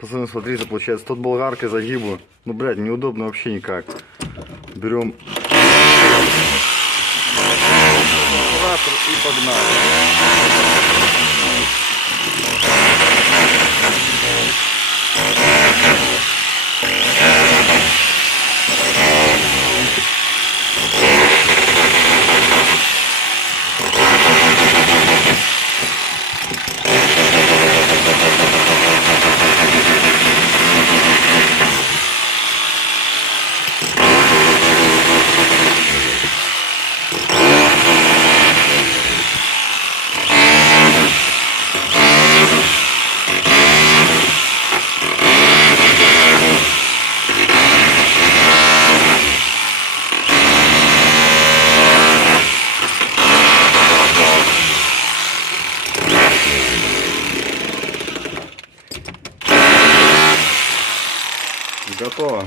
Пацаны, смотрите, получается, тут болгаркой загибу. Ну, блядь, неудобно вообще никак. Берем и погнали. Готово.